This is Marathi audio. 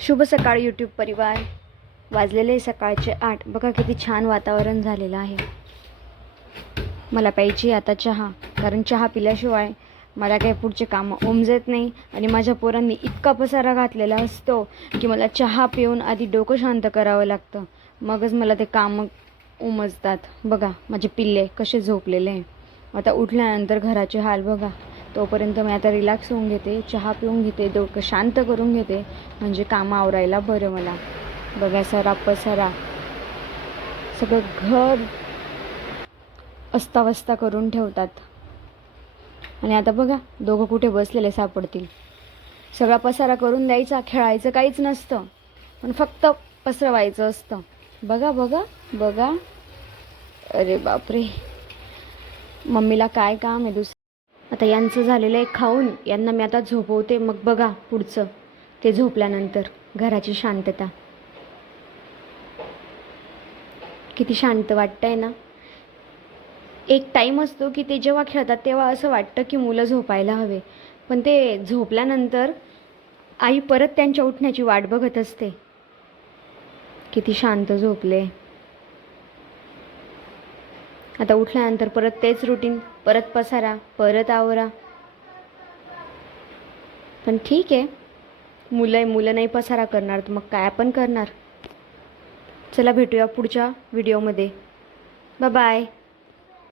शुभ सकाळ यूट्यूब परिवार. वाजलेले सकाळचे 8. बघा किती छान वातावरण झालेलं आहे. मला प्यायची आता चहा, कारण चहा पिल्याशिवाय मला काही पुढचे कामं उमजत नाही. आणि माझ्या पोरांनी इतका पसारा घातलेला असतो की मला चहा पिऊन आधी डोकं शांत करावं लागतं, मगच मला ते कामं उमजतात. बघा माझे पिल्ले कसे झोपलेले आहे. आता उठल्यानंतर घराचे हाल बघा. तोपर्यंत मी आता रिलॅक्स होऊन घेते, चहा पिऊन घेते, डोकं शांत करून घेते, म्हणजे कामं आवरायला बरं मला. बघा सारा पसारा, सगळं घर अस्ताव्यस्त करून ठेवतात. आणि आता बघा दोघं कुठे बसलेले सापडतील. सगळा पसारा करून द्यायचा, खेळायचं काहीच नसतं, पण फक्त पसरवायचं असतं. बघा बघा बघा, अरे बापरे, मम्मीला काय काम आहे दुसरं. आता यांचं झालेलं आहे खाऊन, यांना मी आता झोपवते, मग बघा पुढचं ते झोपल्यानंतर घराची शांतता. किती शांत वाटतंय ना. एक टाईम असतो की ते जेव्हा खेळतात तेव्हा असं वाटतं की मुलं झोपायला हवे, पण ते झोपल्यानंतर आई परत त्यांच्या उठण्याची वाट बघत असते. किती शांत झोपले. आता उठल्यानंतर परत तेच रुटीन, परत पसारा, परत आवरा. पण ठीक आहे, मुलं नाही पसारा करणार तर मग काय आपण करणार. चला भेटूया पुढच्या व्हिडिओमध्ये. Bye bye.